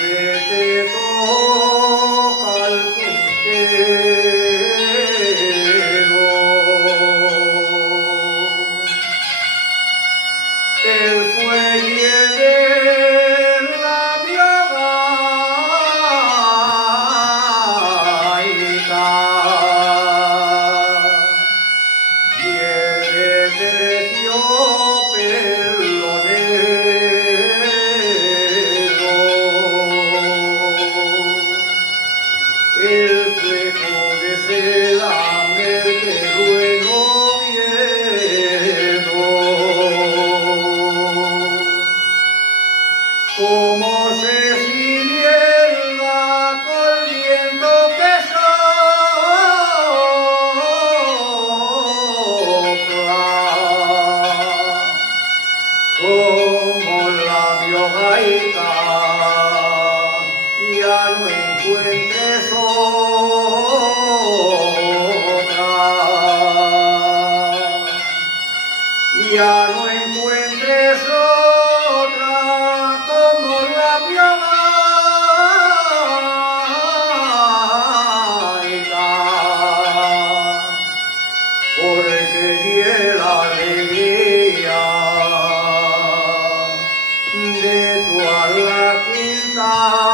te toca el puntero. El fuelle de la gaita viene terciopelonero. El fleco de seda mermelo en Oviedo. Como se simielga con viento que sopla, como la gaita, ya no encuentres otra, ya no encuentres otra como la gaita, porque tiene la alegría de toda la quinta.